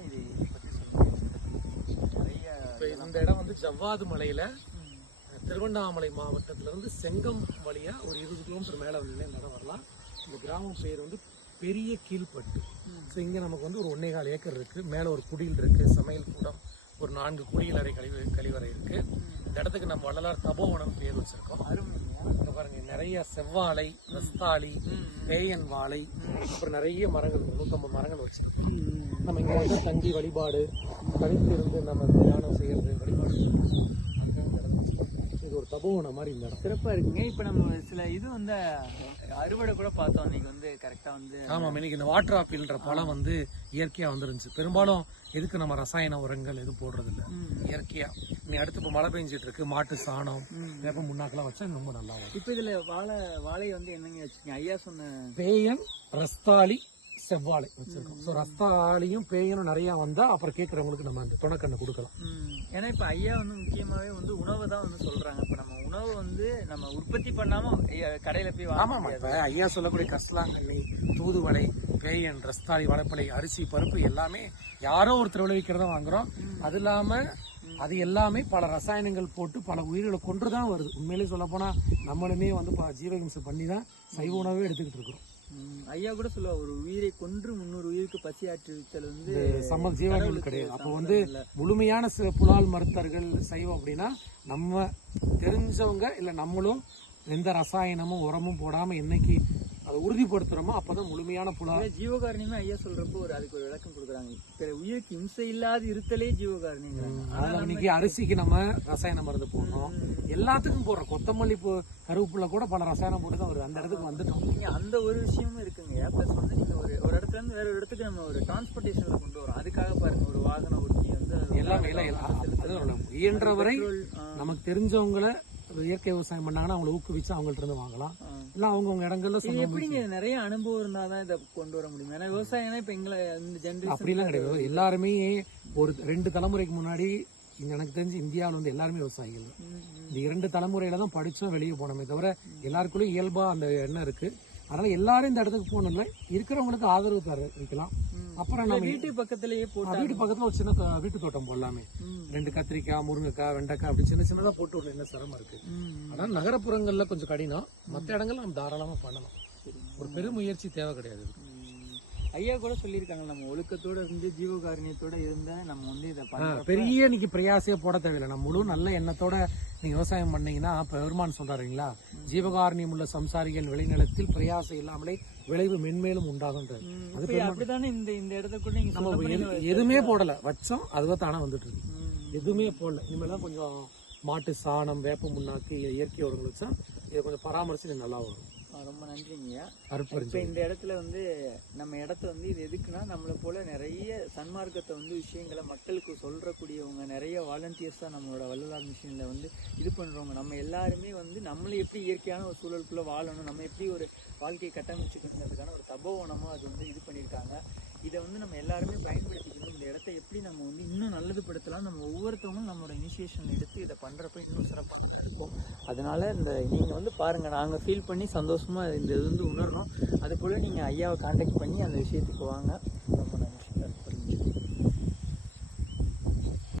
தான் இது பற்றி இந்த இடம் வந்து ஜவ்வாது மலையில் திருவண்ணாமலை மாவட்டத்திலேருந்து செங்கம் வழியாக ஒரு இருபது கிலோமீட்டர் மேலே வந்து இந்த இடம் வரலாம். இந்த கிராமம் பேர் வந்து பெரிய கீழ்பட்டு. ஸோ இங்கே நமக்கு வந்து ஒரு ஒன்றேகால் ஏக்கர் இருக்குது மேலே ஒரு குடியில் இருக்குது சமையல் கூடம். ஒரு நான்கு குடியிலறை கழிவு கழிவறை இருக்குது இந்த இடத்துக்கு நம்ம வள்ளலார் தபோவனம் பேர் வச்சுருக்கோம். நிறைய செவ்வாழை ரஸ்தாளி பேயன் வாழை அப்புறம் நிறைய மரங்கள் நூற்றம்பது மரங்கள் வச்சிருக்கோம். நம்ம இங்கே வந்து தங்கி வழிபாடு தனித்திருந்து நம்ம தியானம் செய்யறது வழிபாடு. தபோவனம் மாதிரி இந்த இடம் சிறப்பா இருக்குங்க. இப்ப நம்ம சில இது வந்து அறுவடை கூட பார்த்தோம். நீங்க வந்து கரெக்டா வந்து ஆமாம் இன்னைக்கு இந்த வாட்டர் ஆப்பிள்ன்ற பழம் வந்து இயற்கையா வந்துருந்துச்சு. பெரும்பாலும் எதுக்கு நம்ம ரசாயன உரங்கள் எதுவும் போடுறது இல்ல இயற்கையா. நீ அடுத்து இப்போ மழை பெஞ்சிட்டு இருக்கு. மாட்டு சாணம் வேப்ப முன்னாக்கெல்லாம் வச்சா ரொம்ப நல்லா வரும். இப்ப இதுல வாழை வாழை வந்து என்னங்க வச்சுக்கீங்க ஐயா சொன்ன பேயன் ரஸ்தாளி செவ்வாழை வச்சிருக்கோம். ஸோ ரஸ்தாளியும் பேயனும் நிறைய வந்தா அப்புறம் கேட்கறவங்களுக்கு நம்ம அந்த துணைக்கண்ணை கொடுக்கலாம். ஏன்னா இப்ப ஐயா வந்து முக்கியமாவே வந்து உணவு தான் வந்து சொல்றாங்க. வந்து நம்ம உற்பத்தி பண்ணாம கடையில போய் ஆமாம் இப்ப ஐயா சொல்லக்கூடிய கஸ்லாங்கண்ணி தூதுவளை பேயன் ரஸ்தாளி வாழைப்பழை அரிசி பருப்பு எல்லாமே யாரோ ஒருத்தர் விளைவிக்கிறத வாங்குறோம். அது இல்லாம அது எல்லாமே பல ரசாயனங்கள் போட்டு பல உயிர்களை கொன்று தான் வருது. உண்மையிலேயே சொல்ல போனா நம்மளுமே வந்து ப- ஜீவஹிம்சை பண்ணி தான் சைவ உணவே எடுத்துக்கிட்டு இருக்கிறோம். ஐயா கூட சொல்லுவா ஒரு உயிரை கொன்று முன்னூறு உயிருக்கு பசி ஆற்றுவித்தல் வந்து சம்ம ஜீவன்கள் கிடையாது. அப்போ வந்து முழுமையான புலால் மருத்துவர்கள் சைவம் அப்படின்னா நம்ம தெரிஞ்சவங்க இல்ல நம்மளும் எந்த ரசாயனமும் உரமும் போடாம என்னைக்கு அதை உறுதிப்படுத்துறோமோ அப்பதான் முழுமையான புலால் இல்ல, ஜீவகாருண்யமே ஐயா சொல்றப்போ ஒரு அதுக்கு ஒரு விளக்கம் கொடுக்குறாங்க. உயிருக்கு இம்சை இல்லாத இருத்தலே ஜீவகாருண்யங்கிறாங்க. அதுல இன்னைக்கு அரிசிக்கு நம்ம ரசாயன மருந்து போடணும். எல்லாத்துக்கும் போடுறோம். கொத்தமல்லி போ கருவேப்பிலை கூட பல ரசாயனம் போட்டு தான் வருது. அந்த இடத்துக்கு வந்துட்டோம். நீங்க அந்த ஒரு விஷயமும் இருக்குங்க. பிளஸ் வந்து நீங்க ஒரு வேற ஒரு இடத்துக்கு நம்ம ஒரு டிரான்ஸ்போர்டேஷன்ல கொண்டு வரோம். அதுக்காக பாருங்க ஒரு வாகனம் ஓட்டி வந்து எல்லாமே எல்லாம் எல்லாம் அதுதான் இயன்ற வரை நமக்கு தெரிஞ்சவங்கள இயற்கை விவசாயம் பண்ணாங்கன்னா அவங்களை ஊக்குவிச்சு அவங்கள்ட்ட இருந்து வாங்கலாம். இல்ல அவங்கவுங்க இடங்கள்ல எப்படிங்க நிறைய அனுபவம் இருந்தாதான் இதை கொண்டு வர முடியும்? ஏன்னா விவசாயம் இப்ப எங்களை இந்த ஜென்ரேஷன் அப்படிலாம் கிடையாது. எல்லாருமே ஒரு ரெண்டு தலைமுறைக்கு முன்னாடி எனக்கு தெரிஞ்சு இந்தியாவில் வந்து எல்லாருமே விவசாயிகள். தான். இந்த இரண்டு தலைமுறையில தான் படிச்சோம் வெளியே போனோமே தவிர எல்லாருக்குள்ளயும் இயல்பா அந்த எண்ணம் இருக்கு. அதனால எல்லாரும் இந்த இடத்துக்கு போகணும் இல்லை இருக்கிறவங்களுக்கு ஆதரவு தர வைக்கலாம். அப்புறம் நம்ம வீட்டு பக்கத்திலேயே போட்டு வீட்டு பக்கத்துல ஒரு சின்ன வீட்டு தோட்டம் போடலாமே. ரெண்டு கத்திரிக்காய் முருங்கைக்காய் வெண்டைக்காய் அப்படி சின்ன சின்னதா போட்டு விடணும். என்ன சிரமம் இருக்கு. ஆனா நகரப்புறங்கள்ல கொஞ்சம் கடினம். மத்த இடங்கள்ல நம்ம தாராளமா பண்ணலாம். ஒரு பெரும் முயற்சி தேவை கிடையாது. ஐயா கூட சொல்லியிருக்காங்க நம்ம ஒழுக்கத்தோட இருந்து ஜீவகாருண்யத்தோட இருந்தா நம்ம வந்து இதை பண்ண பெரிய இன்னைக்கு பிரயாசையே போட தேவையில்லை. நம்ம முழு நல்ல எண்ணத்தோட நீங்க விவசாயம் பண்ணீங்கன்னா பெருமான் சொல்றாருங்களா? ஜீவகாரணியம் உள்ள சம்சாரிகள் விளைநிலத்தில் பிரயாசம் இல்லாமலே விளைவு மென்மேலும் உண்டாகுன்றது அது அப்படிதானே இந்த இந்த இடத்த கூட நீங்க நம்ம எதுவுமே போடல. வச்சோம் அதுவா தானே வந்துட்டு இருக்கு. எதுவுமே போடல. இனிமேல் கொஞ்சம் மாட்டு சாணம் வேப்ப முன்னாக்கு இயற்கை உரங்கள் வச்சா இதை கொஞ்சம் பராமரிச்சு நல்லா வரும். ரொம்ப நன்றிங்கய்யா. இப்ப இந்த இடத்துல வந்து நம்ம இடத்த வந்து இது எதுக்குன்னா நம்மளை போல நிறைய சன்மார்க்கத்தை வந்து விஷயங்களை மக்களுக்கு சொல்றக்கூடியவங்க நிறைய வாலண்டியர்ஸ் தான் நம்மளோட வள்ளலார் மிஷின்ல வந்து இது பண்றவங்க. நம்ம எல்லாருமே வந்து நம்மளை எப்படி இயற்கையான ஒரு சூழலுக்குள்ள வாழணும் நம்ம எப்படி ஒரு வாழ்க்கையை கட்டமைச்சுக்கணுங்கிறதுக்கான ஒரு தபோவனமா அது வந்து இது பண்ணியிருக்காங்க. இதை வந்து நம்ம எல்லாருமே பயன்படுத்திக்கணும் இந்த இடத்த எப்படி நம்ம வந்து இன்னும் நல்லதுபடுத்தலாம் நம்ம ஒவ்வொருத்தவங்களும் நம்மளோட இனிஷியேஷன் எடுத்து இதை பண்ணுறப்ப இன்னும் சிறப்பாக இருக்கும் அதனால இந்த நீங்கள் வந்து பாருங்கள் நாங்கள் ஃபீல் பண்ணி சந்தோஷமாக இந்த இது வந்து உணரணும். அதுபோல் நீங்கள் ஐயாவை காண்டாக்ட் பண்ணி அந்த விஷயத்துக்கு வாங்க. ரொம்ப நன்றி.